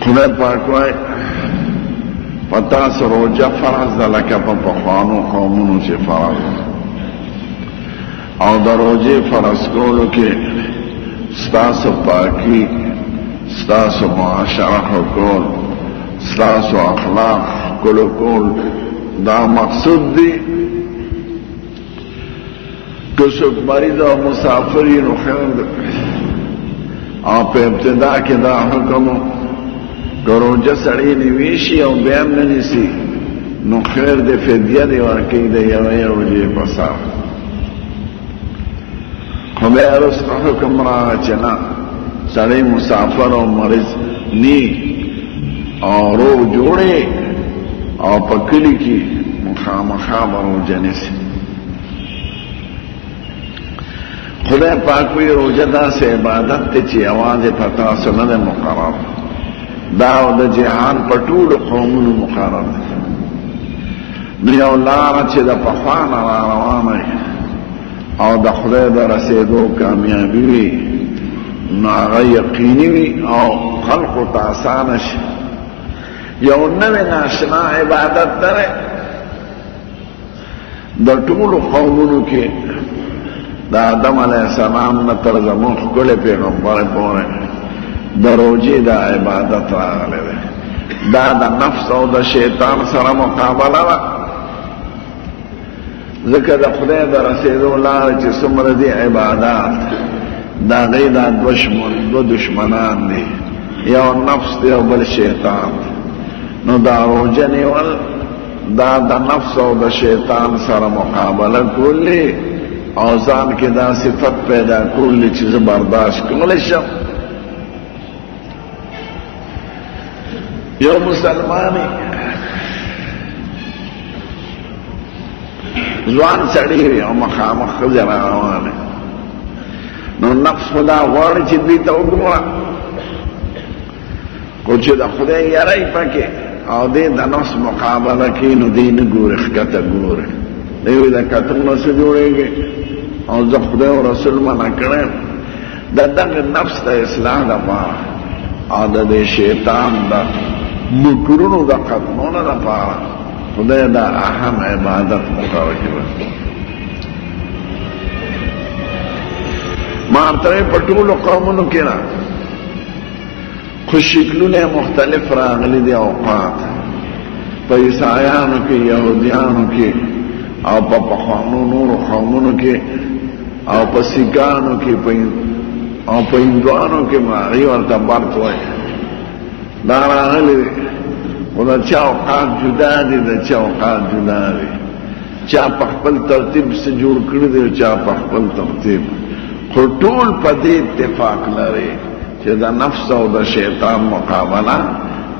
خدای پاک وای پتا سو روجه فرض ده لکه په پخوانو قومونو چې فرض او د روجې فرض کولو کې ستاسو پاکی ستاسو معاشره کول ستاسو اخلاق کول دا مقصود دی که څوک مریض او مسافر یې نو خیر دی او په ابتدا کې دا حکم که روجه سړی نیویشي او بیا هم نه نیسي نو خیر دی فدیه دی ورکوي د یوې روجې په سر خو بیا وروسته حکم راغی چې نه سړی مسافر او مریض نی او روغ جوړې او په کلي کې مخامخا به روجه نیسي خدای پاک وی روجه داسې عبادت دی چې یوازې په تاسو نه دی مقرر دا د جهان په ټولو قومونو مقرر دی نو یو لاره چې د پخوا نه را روانه او د خدای د رسېدو کامیابي وي نو هغه یقیني وي او خلقو ته اسانه شي یو نوی ناشنا عبادت دی د ټولو قومونو کې د آدم علیه السلام نه تر زموږ ښکلی پیغمبر پورې د روجې د عبادت راغلی دی دا د نفس او د شیطان سره مقابله ده ځکه د خدای د رسېدو لارې چې څومره دي عبادات د هغې دا دوه دشمنان دي یو نفس دی او بل شیطان نو دا روجه نیول دا د نفس او د شیطان سره مقابله کولی او ځان کې دا صفت پیدا کولی چې زه برداشت کولی شم یو مسلمانی ځوان سړی وي او مخامخ ښځه را روانه نو نفس خدا غواړي چې دوی ته وګوره خو چې د خدای یری پکې او دې د نفس مقابله کوي نو دی نه ګوري ښکته ګوري دی وایي د کتل نه څه جوړېږي او زه خدای او رسول منع کړی د دغه نفس د اصلاح لپاره او د دې شیطان د مکرونو د ختمولو لپاره خدای دا اهم عبادت مقرر کړی ما ورته په ټولو قومونو کې نه خو شکلونه مختلف راغلي دي اوقات په عیسایانو کې یهودیانو کې او په پخوانو نورو قومونو کې او په سیکانو کې او په هندوانو کې هغوی ورته برت وایي دا راغلي دي خو د چا اوقات جدا دي د چا اوقات جدا دي چا په خپل ترتیب څه جوړ کړي دي چا په خپل ترتیب خو ټول په دې اتفاق لري چې د نفس او د شیطان مقابله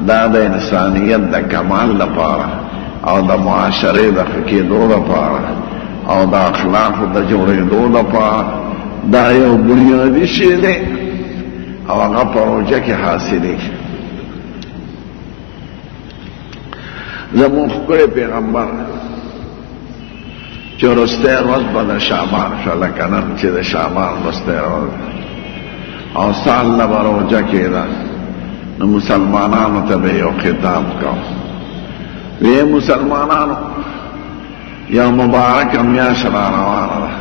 دا د انسانیت د کمال لپاره او د معاشرې د ښه کېدو لپاره او د اخلاقو د جوړېدو لپاره دا یو بنیادي شی دی او هغه په روجه کې حاصلېږي زموږ ښکلی پیغمبر چې وروستی ورځ به د شعبان شوه لکه نن چې د شعبان وروستی ورځ او سال نه به روجه کېده نو مسلمانانو ته به یو خطاب کو وی مسلمانانو یو مبارکه میاشت را روانه ده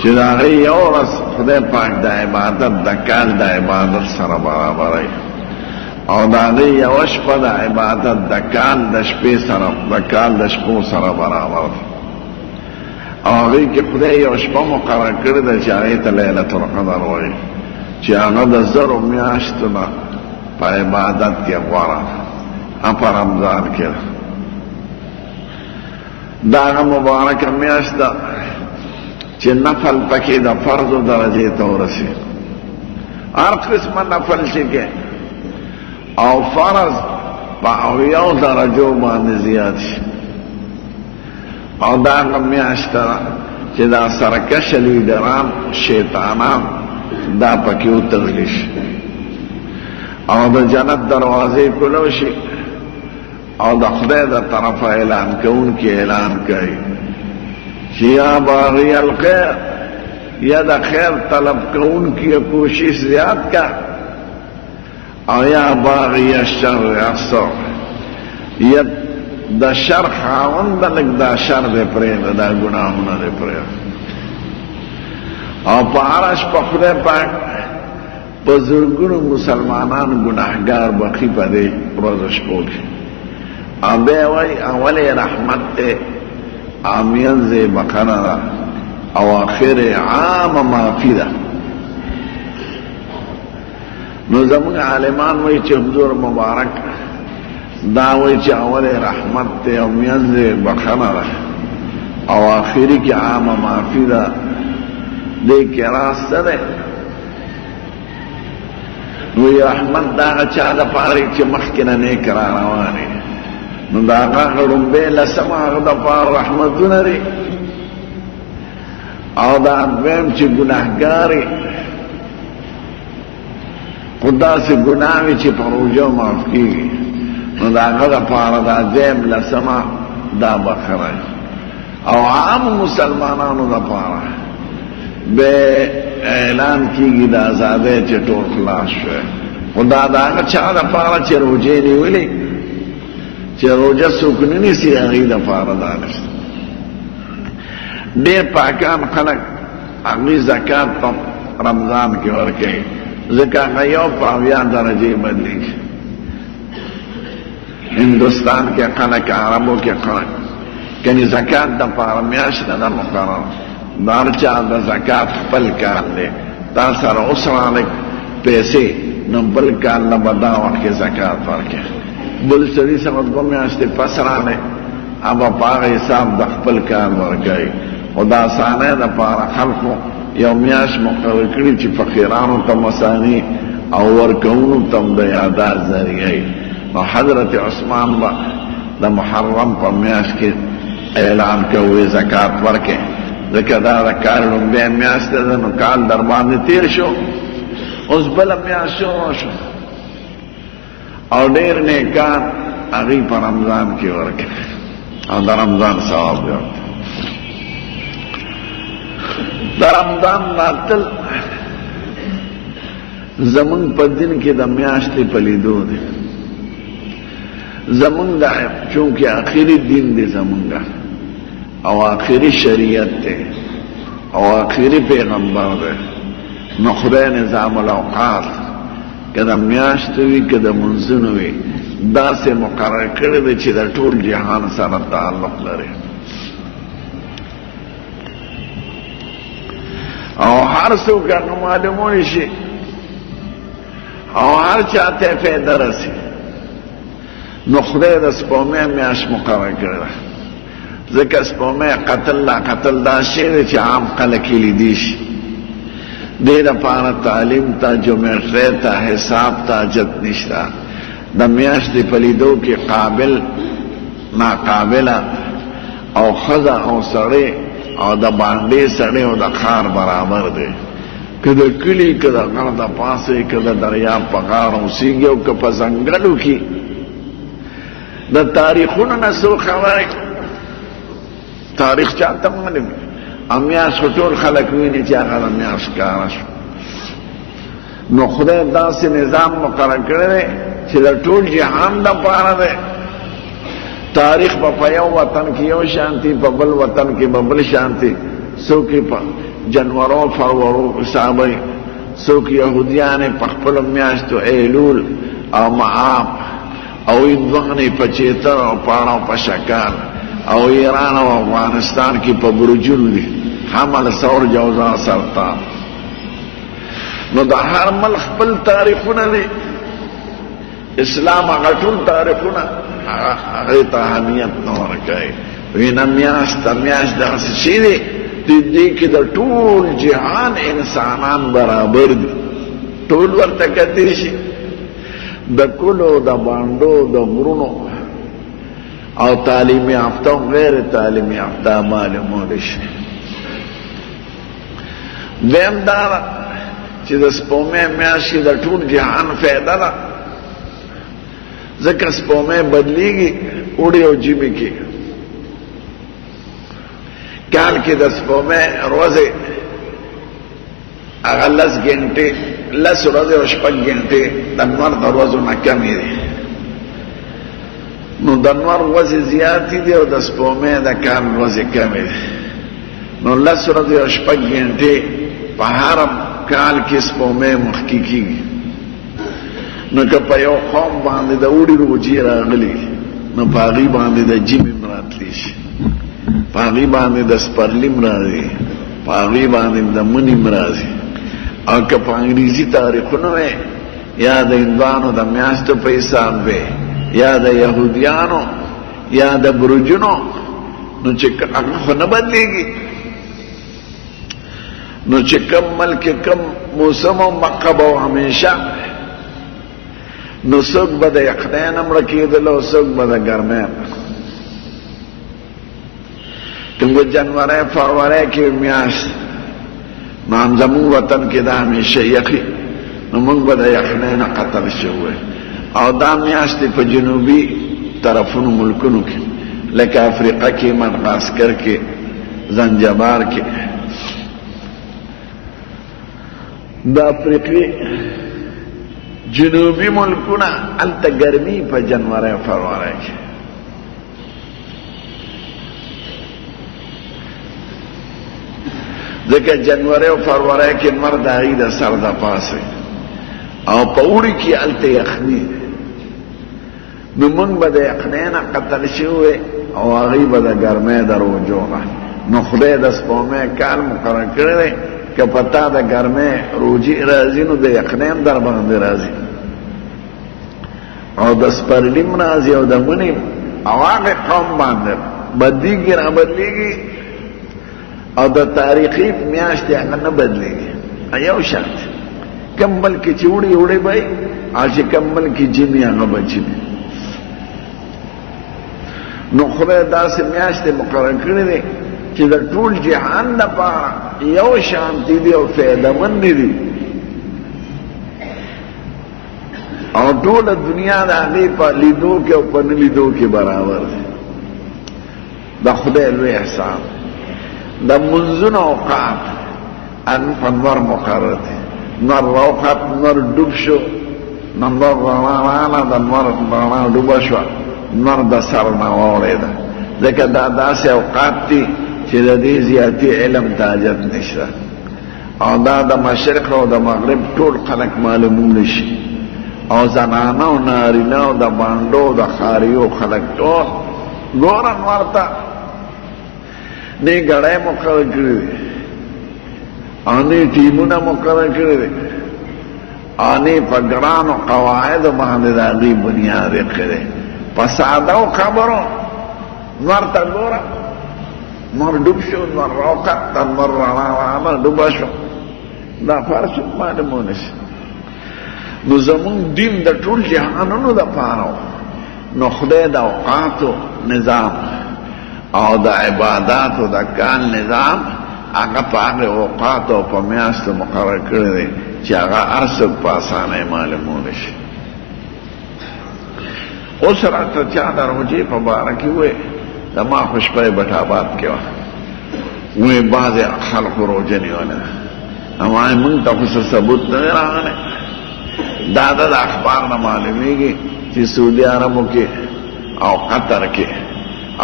چې د هغې یو ورځ خدای پاک د عبادت د کال د عبادت سره برابروي او د هغې یوه شپه د عبادت د کال د شپې سره د کال د شپو سره برابر ده او هغې کې خدای یو شپه مقرر کړې ده چې هغې ته لیلة القدر وایي چې هغه د زرو میاشتو نه په عبادت کې غوره ده په رمضان کې ده دا هغه مبارکه میاشت ده چې نفل پکې د فرضو درجې ته ورسي هر قسمه نفل چې کې او فرض په اویاو درجو باندې زیات شي او دا هغه میاشت ده چې دا سرکشه لیډران شیطانان دا پکې وتړلی شي او د جنت دروازې کولو شي او د خدای د طرفه اعلان کوونکي اعلان کوي چې یا باغی الخیر یا د خیر طلب کوونکي کوشش زیات کا او یا باغی الشر اثر یا دا شر خاوند لگ دا شر دے پرید دا گناہونا دے پرید او پارش پا خدای پاک پا زرگون مسلمانان گناہگار بخی پا دے روزش پوکی او بے وی اولی رحمت تے آمین زی بقنا او آخر عام معافی دا نو زمان عالمان وی چه حضور مبارک دا وی چه اول رحمت تے او میز بخنا دا او آخری کی عام معافی دا دیکھ راست دے نو رحمت دا چا دا پاری چه مخکنا نیک را روانی نو دا غاقرم بے لسما دا پار رحمتو نری او دا دویم چه گناہگاری خدا سے گناہوی چه پروجو معاف کی نو دا غدا پارا دا دیم لسما دا بخرائی او عام مسلمانانو دا پارا بے اعلان کی گی دا آزادے چه طور خلاص شوئے خدا دا آگا چا دا پارا چه روجے نیولی چه روجہ سکننی سی اغی دا پارا دانست دیر پاکان خلق اغی زکاة پا رمضان کی ورکے زکاة غیو پاویان درجے بدلی ہندوستان کے خلق عربوں کے خلق کنی زکاة دا پارمیاش دا مقرر دارچا دا زکاة پل کار لے تا سر اسرالک پیسے نبل کار لبدا وقت زکاة ورکے بل سری سمت گمیاشتے پسرانے ابا پاغ حساب دا خپل کار ورکائی خدا سانے دا پارا خلقو یومیاش مقرر کری چی فقیرانو تا مسانی او ورکونو تم دا یادار ذریعی نو حضرت عثمان با دا محرم پا میاش کے اعلان کوئی زکاة ورکے ذکر دا کار لنبے میاش دا نو کال دربان تیر شو اس بلا میاش شو او دیر نیکان اغی پا رمضان کی ورکے او دا رمضان ثواب دیوتا دا رمضان ناتل زمون پا دن کی دا میاشتی پلیدو دی زمون دا چونکہ آخری دن دی زمون دا او آخری شریعت دی او آخری پیغمبر دی نخدای نظام الاوقات کدا میاشتوی کدا منزنوی دا سے مقرر کردی چی دا طول جہان سر تعلق لرے او ہر سو کرنو معلومونی شی او ہر چاہتے فیدہ رسی نخدای دا سپومے میاش مقرر کرده ذکر سپومے قتل دا شیر چی عام قلقی لی دیش دیر پانا تعلیم تا جمعیتری تا حساب تا جت نشتا دا میاش دی پلیدو کی قابل ناقابل او خزا او سڑے او دا باندے سڑے او دا خار برابر دے کدا کلی کدا غرد پاسے کدا دریاب پغار او سیگی او کپا زنگلو کی دا تاریخون نسو خبر تاریخ چاہتا معلوم امیاس خطور خلق وینی چاہتا امیاس کارش نو خدای دا سے نظام مقرر کرده چه دا طول جہان دا پارا دے تاریخ پا یو وطن کی یو شانتی پا بل وطن کی بل شانتی سو کی پا جنورو فرورو صحابی سو کی یہودیان پخپل میاشتو ایلول او معاب او ایدوغنی پا چیتر او پاڑا پا شکال او ایران او افغانستان کی پا برجل دی حمل سور جوزا سرطان نو دا هر ملک پل تاریخونا دی اسلام غطول تاریخونا غیط اہمیت نور کئی وینا میاش دا سی دی دی که دا طول جہان انسانان برابر دی طول ورطکتی شی دا کلو دا باندو دا مرونو او تعلیم یافتہ و غیر تعلیم یافتہ معلومو دیشی دیم دارا چی دا سپومے میاشی دا طول جہان فیدہ دا ذکر سپومے بدلی گی اوڑی او جیمی کی کال کی دا سپومے روزے اغلس گھنٹے لس ورځې او شپږ ګنټې د انور د ورځو نه کمې دي، نو د انور ورځې زیاتې دي او د سپومې د کال ورځې کمې دي. نو لس ورځې او شپږ ګنټې په هر کال کې سپومې مخکې کېږي. نو که په یو قوم باندې د اوړي روجې راغلي نو په هغې باندې د ژمي م راتلی شي، په هغې باندې د سپرلي م راځي، په هغې باندې د مني م راځي. او که په انګریزي تاریخونه وی یا د هندوانو د میاشتو په حساب وی یا د یهودیانو یا د برجونو، نو چې هغه خو نه بدلېږي. نو چې کم ملک کم موسم او مقب او همیشه، نو څوک به د یخنۍ نه مړه کېدل او څوک به د ګرمۍ. څنګه جنوري فروری کې میاشت، نو هم زمونږ وطن کې دا همیشه یخي، نو موږ به د یخنۍ نه قتل شوی. او دا میاشتې په جنوبي طرفونو ملکونو کې لکه افریقا کې، مدغاسکر کې، زنجبار کې، د افریقې جنوبي ملکونه هلته ګرمي په جنوري فروری کې. ځکه جنوري او فروری کې لمر د هغې د سر د پاسه، او په اوړي کې هلته یخني، نو موږ به د یخنۍ نه قتل شوي او هغې به د ګرمۍ د روجو نه. نو خدای د سپومې کال مقرر کړی دی، که په تا د ګرمۍ روجې راځي نو د یخنۍ هم در باندې راځي، او د سپرلي م راځي او د مني. او هغې قوم باندې بدلېږي را بدلېږي، او د تاریخي میاشتې هغه نه بدلېږي. یو شرط، کم ملک چې وړي وړي به وي، او چې کم ملک جمي هغه به جمي. نو خدای داسې میاشتې مقرر کړې دی چې د ټول جهان لپاره یو شانتي دي او فایدهمندې دي، او ټوله دنیا د هغې په لیدو کې او په نه لیدو کې برابر دی. د خدای لوی احسان. د منځونو اوقات په نور مقرر دی. نور راوخت، نور ډوب شو، نور رڼا راغله، د نور رڼا ډوبه شوه، نور د سر نه واوړېده. ځکه دا داسې اوقات دي چې د دې زیاتي علم ته حاجت نشته، او دا د مشرق او د مغرب ټول خلک معلومولی شي، او زنانه او نارینه او د بانډو او د ښاریو خلک ټول ګوره نور ته نه ګړی مقرر کړی دی، او نه ټیمونه مقرر کړی دی، او نه په ګرانو قواعدو باندې د هغې بنیاد ایښی دی. په ساده خبرو نور ته ګوره، نور ډوب شو، نور راوخت، د نور رڼا راغله ډوبه شو، دا فرض معلومونه شي. نو زمونږ دین د ټول جهانونو دپاره، نو خدای د اوقاتو نظام او د عباداتو د کال نظام هغه په هغې اوقاتو او په میاشتو مقرر کړی دی چې هغه هر څوک په اسانۍ معلومولی شي. اوس راته چا د روجې په باره کې ووایي، زما خو شپه یې بټ آباد کې وه، وایي بعضې خلکو روجه نیولې ده. وایي موږ ته خو څه ثبوت نه دی راغلی. دا د اخبار نه معلومیږي چې سعودي عربو کې او قطر کې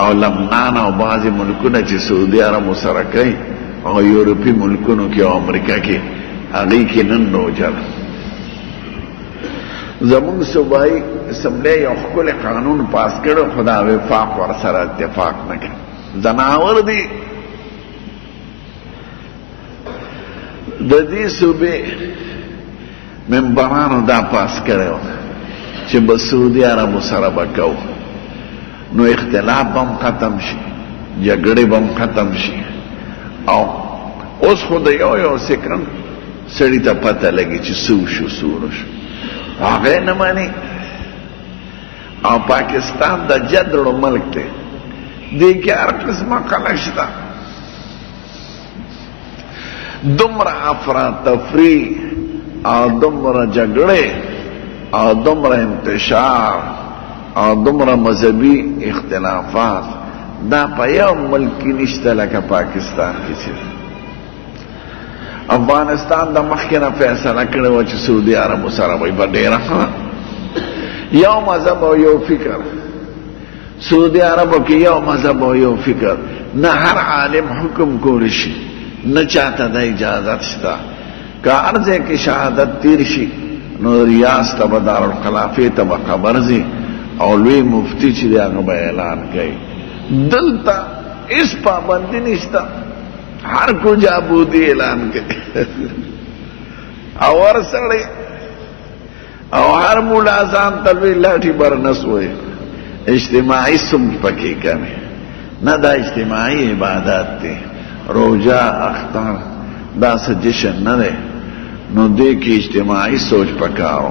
او لبنان او بعضې ملکونه چې سعودي عربو سره کوي، او یورپي ملکونو کې او امریکا کې، هغې کې نن روجه ده. زمونږ صوبایي اسمبلی یو ښکلی قانون پاس کړی، خو دا وفاق ورسره اتفاق نه کوي. ځناور دي. د دې صوبې ممبرانو دا پاس کړی و چې به سعودي عربو سره به کوو، نو اختلاف به هم ختم شي، جګړې به هم ختم شي. او اوس خو د یو سکرن سړي ته پته لګي چې څه وشو څه ورشو، هغه نه مانی. او پاکستان د جدړو ملک دی، دې کې هر قسمه خلک شته، دومره افراتفری او دومره جګړې او دومره انتشار او دومره مذهبي اختلافات دا په یو ملک کې نشته لکه پاکستان کې چې. افغانستان د مخکنه فیصله کړې وه چې سعودي عربو سره وایي به ډېره یو مذهب او یو فکر سعودي عربو کې یو مذهب او یو فکر نه هر عالم حکم کولی شي نه چاته د اجازت شته که هر ځای کې شهادت تیر شي نو ریاض ته به دارالخلافې ته به خبر ځي او لوی مفتی چې دی هغه به اعلان کوي دلته هېڅ پابندي نشته هر کو جابودی اعلان کوي او هر سړی او هر مولا ځان ته لوی لاټي برنس وایي اجتماعي سمت پکې کوي نه دا اجتماعي عبادت دی روجا اختر دا څه جشن نه دی نو دې کې اجتماعي سوچ پکاو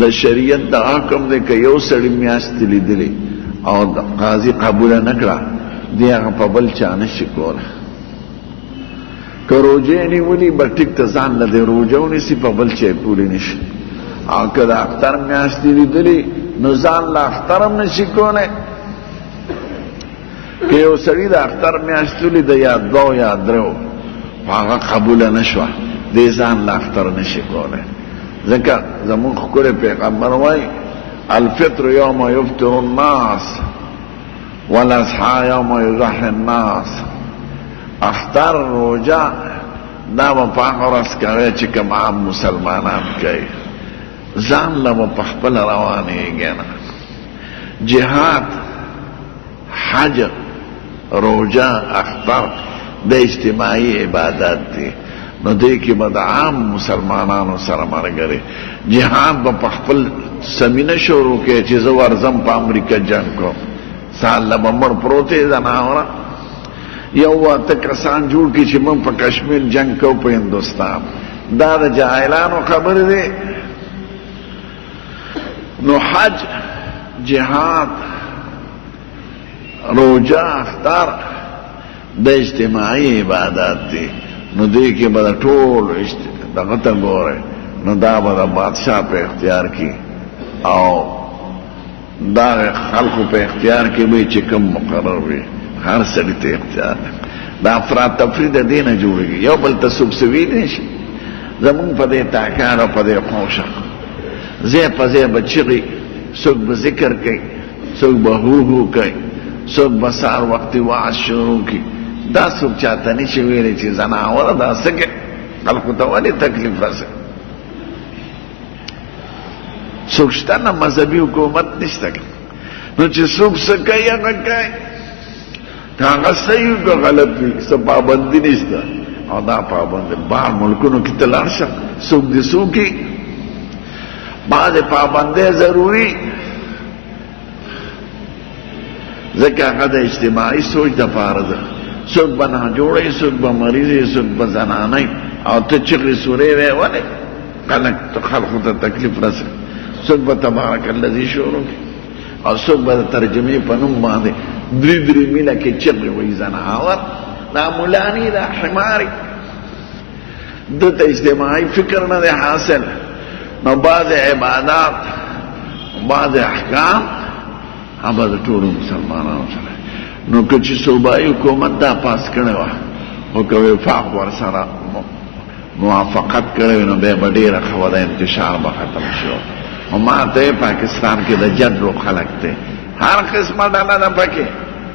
د شریعت د حکم دی که یو سړی میاشتې لیدلی او قاضي قبوله نه کړه دی هغه په بل چا نشي کولی که روجې نیولي به ټیک ته ځان له دې روجه ونیسي په بل چا یې پولی نشي او که د اختر میاشتې لیدلی نو ځان له اختر هم نشي کولی که یو سړي د اختر میاشت ولید یا دوه یا درو هغه قبوله نه شوه دې ځان له اختر نشي کولی ځکه زمونږ ښکلی پیغمبر وایي الفطر یوم یفطر الناس والاضحی یوم یضحی الناس اختر روجه دا به په هغه ورځ کوي چې کوم عام مسلمانان کوي ځان له به په خپله روانېږي نه جهاد حج روجه اختر د اجتماعي عبادت دی نو دې کې به د عام مسلمانانو سره ملګری جهاد به په خپل سمینه شروع کوي چې زه ورځم په امریکا جنګ کوم سال له به مړ پروت دی ځناوره یو اته کسان جوړ کړي چې موږ په کشمیر جنګ کوو په هندوستان دا د جاهلانو خبرې دی نو حج جهاد روجه اختر د اجتماعي عبادت دی نو دې کې به د ټول دغه ته ګورئ نو دا به د بادشاه په اختیار کې او دا خلکو په اختیار کې وي چې کوم مقرر وي هر سړي ته اختیار دا افراد تفرید د دې نه جوړېږي یو بل ته څوک څه ویلی شي زمونږ په دې تاکار او په دې خوشه ځای په ځای به چغې څوک به ذکر کوي څوک به هو کوي څوک به سهار وختي وعظ شروع کړي دا څوک چاته نشي ویلی چې ځناوره دا څه کوي خلکو ته ولې تکلیف رسوي څوک شته نه مذهبي حکومت نشته نو چې څوک څه کوي هغه کوي که هغه صحیح که غلط وي څه پابندي نشته او دا پابندي بهر ملکونو کې ته لاړ شه څوک دې څوک کوي بعضې پابندۍ ضروري ځکه هغه د اجتماعي سوچ دپاره ده څوک به ناجوړی څوک به مریضی څوک به زنانۍ او ته چغې سورې وی ولې خلقو ته تکلیف رسوي څوک به تبارک الذي شروع کړي او څوک به د ترجمې په نوم باندې درې میله کې چغې وایي زناور دا مولاني دا حماري دته اجتماعي فکر نه دی حاصل نو بعض عبادات بعض احکام هغه د ټولو مسلمانانو سره نو که چې صوبایي حکومت دا پاس کړی وه خو که وفاق ورسره موافقت کړی وي نو بیا به ډېره ښه وه د انتشار به ختم شو او ما ته پاکستان کې د جدرو خلک دی هر قسمه ډله ده پکې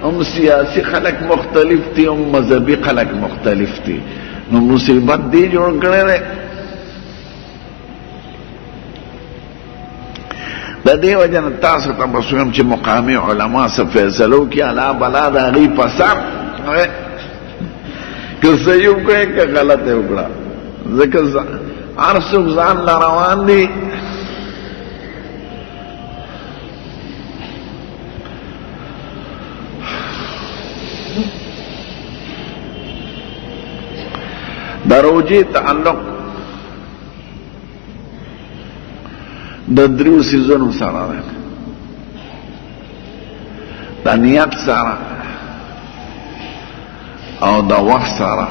هم سیاسي خلک مختلف دي هم مذهبي خلک مختلف دي نو مصیبت دی جوړ کړی دی د دې وجه نه تاسو ته به څویم چې مقامي علما څه فیصله وکړي الله بلا د هغې په سر که صحیح وکړئ که غلط یې وکړه ځکه هر څوک ځان له روان دي د روجې تعلق د دریو سیزونو سره ده د نیت سره او د وخت سره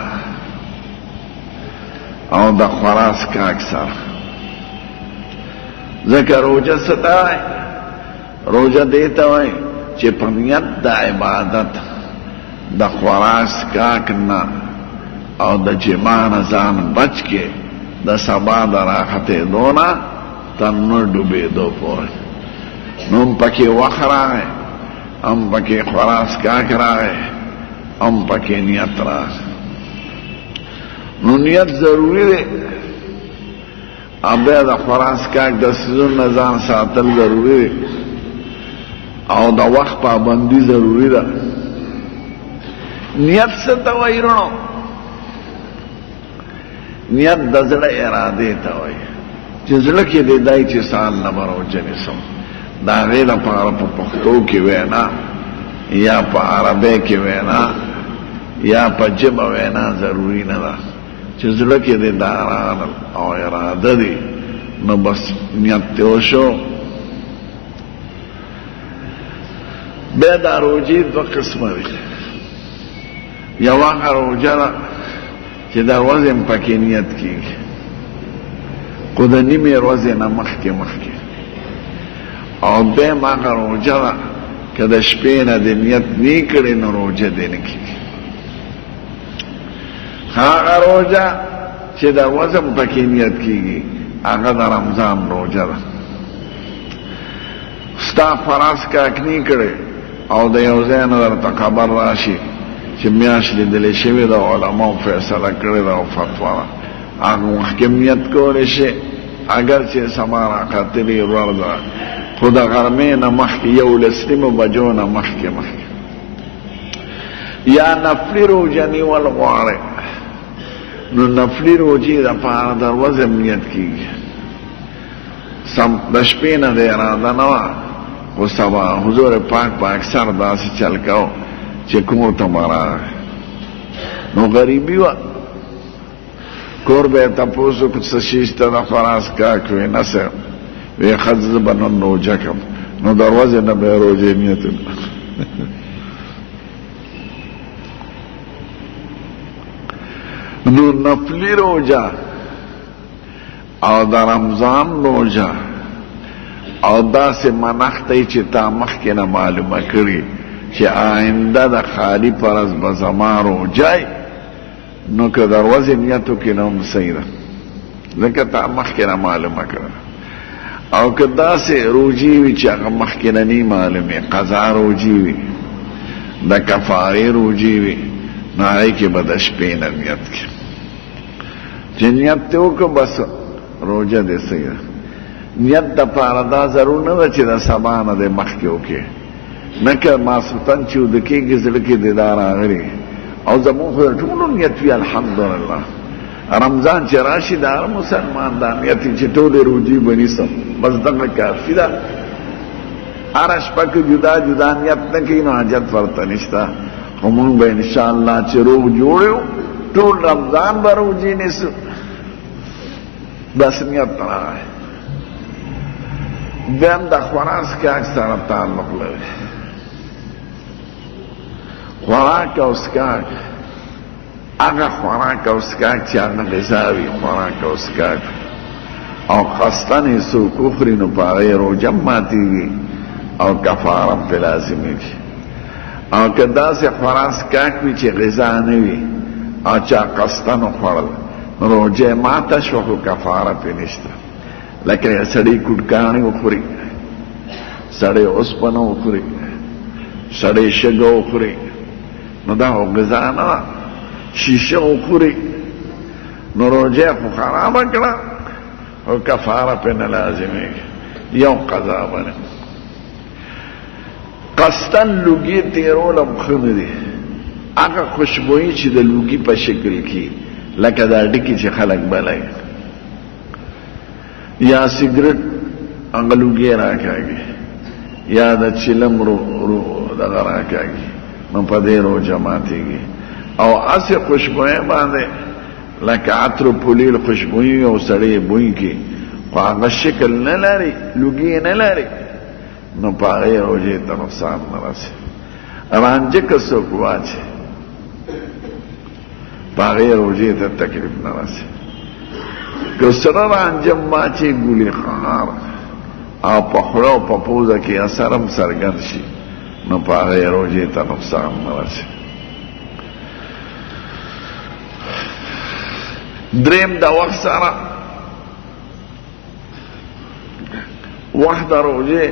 او د خوراک کاک سره ځکه روجه څه ته وایي روجه دې ته وایي چې په نیت د عبادت د خوراک کاک نه او د جما نه ځان بچ کې د سبا د راختېدو نه تر نور ډوبېدو پورې نو هم پکې وخت راغی هم پکې خوراک څښاک راغی هم پکې نیت راغی نو نیت ضروري دی او بیا د خوراک څښاک د څیزونو نه ځان ساتل ضروري دی او د وخت پابندي ضروري ده نیت څه ته وایي رڼو نیت د زړه ارادې ته وایي چې زړه کې دی دی چې سال نه به روژه نیسم د هغې لپاره په پښتو کې وینا یا په عربۍ کې وینا یا په ژبه وینا ضروري نه ده چې زړه کې دی دا راغلل او اراده دی نو بس نیت ته وشو بیا دا روژې دوه قسمه دي یو هغه روژه ده چې د ورځې هم پکې نیت کېږي خو د نیمې ورځې نه مخکې او بیم هغه روژه ده که د شپې نه د نیت نه کړې نو روژه دې نه کېږي هغه روژه چې د ورځې هم پکې نیت کېږي هغه د رمضان روژه ده ستا فراز کاک نه کړې او د یو ځای نه درته خبر راشي چې میاشت لیدلې شوې ده علماو فیصله کړې ده او فتوا ده هغه وخت کې نیت کولی شي اگر چې سبا راختلې ورځ ده خو د غرمې نه مخکې 11 بجو نه مخکې یا نفلي روژه نیول غواړې نو نفلي روژې دپاره د ورځې نیت کېږي د شپې نه د اراده نه وه خو سبا حضور پاک په اکثر داسې چل کو چې کور ته به راغی نو غریبي وه کور به یې تپوس وکړو څه شي شته د فراز کاک وی نه صاحب وی ښه زه به نن روژه کړم نو د ورځې نه به یې روژې نیت نو نفلي روژه او د رمضان روژه او داسې منښت دی چې تا مخکې نه معلومه کړي چې آینده د خالي فرض به زما روژه نو که د ورځې نیت وکړي نو هم صحیح ده ځکه تا مخکې نه معلومه کړه او که داسې روژې وي چې هغه مخکې نه نه معلومې قضا روژې وي د کفارې روژې وي نو هغې کې به د شپې نه نیت کړي چې نیت دې وکړه بس روژه دې صحیح ده نیت دپاره دا ضرور نه ده چې د سبا نه دې مخکې وکړې نه که ماسخوتن چې وده کېږي زړه کې دې دا راغلي او زمونږ خو د ټولو نیت وي الحمدلله رمضان چې راشي د هر مسلمان دا نیت چې ټولې روژې به نیسم بس دغه کافي ده هره شپه کې جدا جدا نیت نه کوي نو حاجت ورته نشته خو مونږ به انشاءالله چې روغ جوړ یو ټول رمضان به روژې نیسو بس نیت راغی بیم د خوراک څښاک سره تعلق لري خوراک او څښاک هغه خوراک او څښاک چې هغه غذا وي خوراک او څښاک او قصدن یې څوک وخوري نو په هغې روژه ماتېږي او کفاره هم پرې لازمېږي او که داسې خوراک څښاک وي چې غذا نه وي او چا قصدن وخوړل روژه ماته شوه خو کفاره پرې نشته لکه سړی کوټکاڼي وخوري سړی اوسپنه وخوري سړی شګه وخوري نو دا خو غذا نه ده شیشه وخوري نو روژه خو خرابه کړه او کفاره پرې نه لازمېږي یو قضا بنه قصدن لوګي تېرول هم ښه نه دي هغه خوشبویي چې د لوګي په شکل کې لکه دا ډکي چې خلک بلای یا سیګریټ هغه لوګي راکاږي یا د چلم دغه راکاږي نو په دې روژه ماتېږي او هسې خوشبویي باندې لکه عطر پولیل خوشبویي او سړی بوی کې خو هغه شکل نه لري لوګي نه لري نو په هغې روژې ته نقصان نه رسي رانجه که څوک واچي په هغې روژې ته تکلیف نه رسي که سره رانجه واچي ګولې خار او په خوله او په پوزه کې اثر هم څرګند شي نو په هغې روژې ته نقصان نه رسي دریم د وخت سره وخت د روژې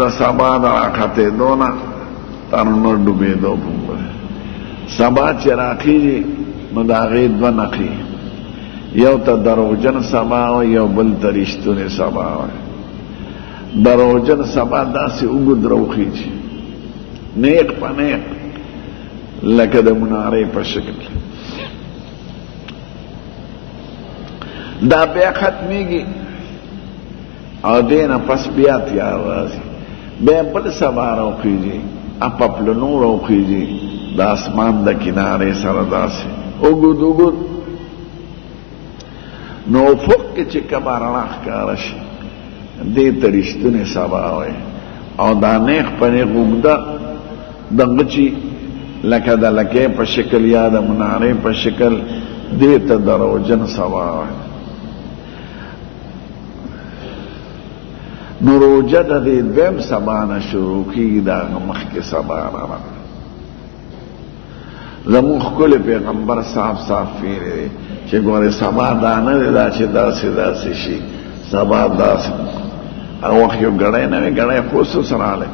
د سبا د راختېدو نه تر نور ډوبېدو پورې سبا چې راخېږي نو د هغې دوه نښې یو ته دروغجن سبا وایي یو بل ته رښتونې سبا وایي دروغجن سبا داسې اوږد راوخېږي نیق په نیق لکه د منارې په شکل دا بیا ختمیږي او دې نه پس بیا تیار راځي بیا بل سبا راوخېږي په پلنو راوخېږي د اسمان د کنارې سره داسې اوږد اوږد نو افق کې چې کومه رڼا ښکاره شي دې ته رښتونې سبا وایي او دا نیغ په نیغ اوږده دغه چې لکه د لکۍ په شکل یا د منارې په شکل دې ته دروغجن سبا وایي نو روژه د دې دویم سبا نه شروع کېږي د هغه مخکې سبا نه زموږ ښکلی پیغمبر صاحب ویلي دی چې ګورې سبا دا نه دی دا چې داسې داسې شي سبا داسې هغه وخت یو ګړی نه وي ګړی خصوص راغلی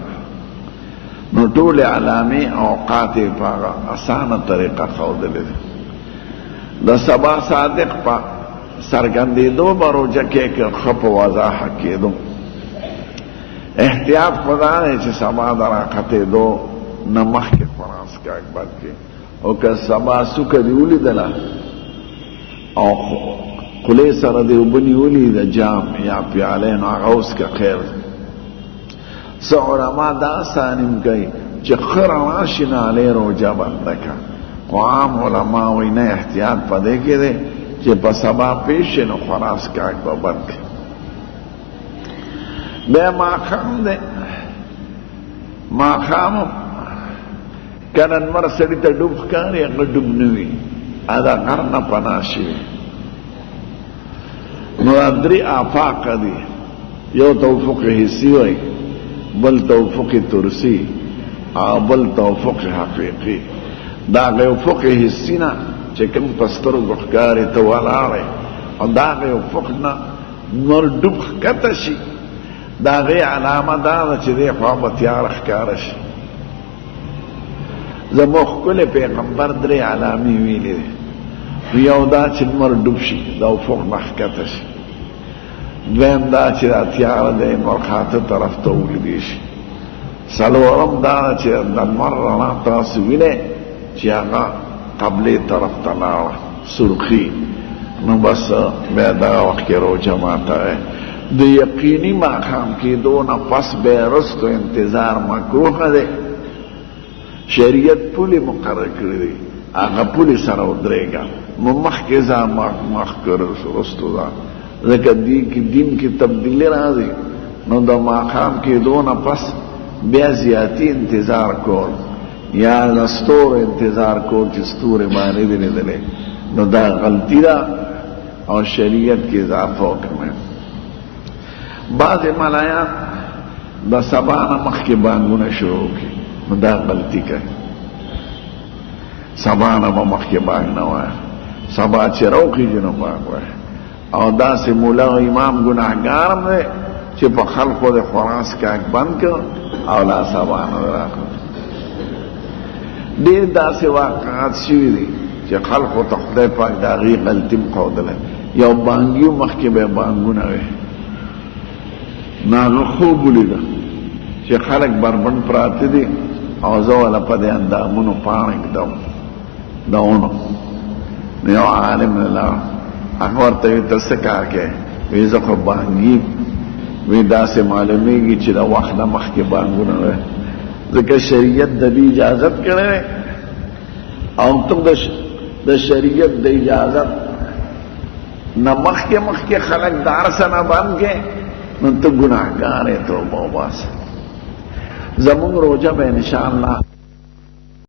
نو ټولې علامې اوقات یې په هغه اسانه طریقه ښودلې دي د سبا صادق په څرګندېدو به روژه کې ښه په وضاحت کېدو احتیاط خدا دی چې سبا د راختېدو نه مخکې خوراک کاک بد کړي او که سبا څوکه دې ولیدله او خولې سره دې اوبه نیولي د جام یا پیالې نو هغه اوس که خیر څه علما دا سانیم کوي چې ښه رڼا شي نو هلې روژه بنده کړه خو عام علما وایي نه احتیاط په دې کې دی چې په سبا پیش شي نو خوراک کاک به بند کړي بیا ماښام دی ماښام که نن مر سړي ته ډوب ښکاري هغه ډوب نه وي دا غر نه پناه شوي نو دا درې آفاق دي یو ته افق حسي وایي بل ته افق ترسي او بل ته افق حقیقي د هغې افق حسي نه چې کوم په سترګو ښکاري ته ولاړې او د هغې افق نه نور ډوب ښکته شي د هغې علامه دا ده چې دې خوا به تیاره ښکاره شي زموږ ښکلی پیغمبر درې علامې ویلې دي یو دا چې لمر ډوب شي د افق نه ښکته شي دویم دا چې دا تیاره د لمر خاته طرف ته ولیدی شي څلورم دا ده چې د لمر رڼا تاسو وینئ چې هغه قبلې طرف ته لاړه سرخي نو بس بیا دغه وخت کې روژه ماته د یقیني ماښام کېدو نه پس بیا رستو انتظار مکروه دی شریعت پولې مقرر کړي دي هغه پولې سره ودرېږه نو مخکې ځه مخکې رستو ځه ځکه دین کې تبدیلي راځي نو د ماښام کېدو نه پس بیا زیاتي انتظار کول یا د ستورو انتظار کول چې ستورې باندې دې لیدلې نو دا غلطي ده او شریعت کې اضافه وکړئ بعضې ملایان د سبا نه مخکې بانګونه شروع کړي نو دا غلطي کوي سبا نه به مخکې بانګ نه وایه سبا چې راوخېږي نو بانګ وایه او داسې مولا او امام ګناهګار هم دی چې په خلقو د خوراک کاک بند کړ او لا سبا نه راغله ډېر داسې واقعات شوي دي چې خلقو ته خدای پاک د هغې غلطي م ښودلی یو بانګي مخکې به یې بانګونه وی نو هغه خوب ولیده چې خلک بربند پراته دي او زه والا په دې اندامونو پاڼه ږدم د ونو نو یو عالم لاړ هغه ورته ویل ته څه کار کوې وایي زه خو بانګي وایي داسې معلومیږي چې د وخت نه مخکې بانګونه وی ځکه شریعت د دې اجازت کړی او ته د شریعت د اجازت نه مخکې خلک د هر څه نه بند کړې نو ته ګناهګار یې توبه وباسه زمونږ روژه به انشاءالله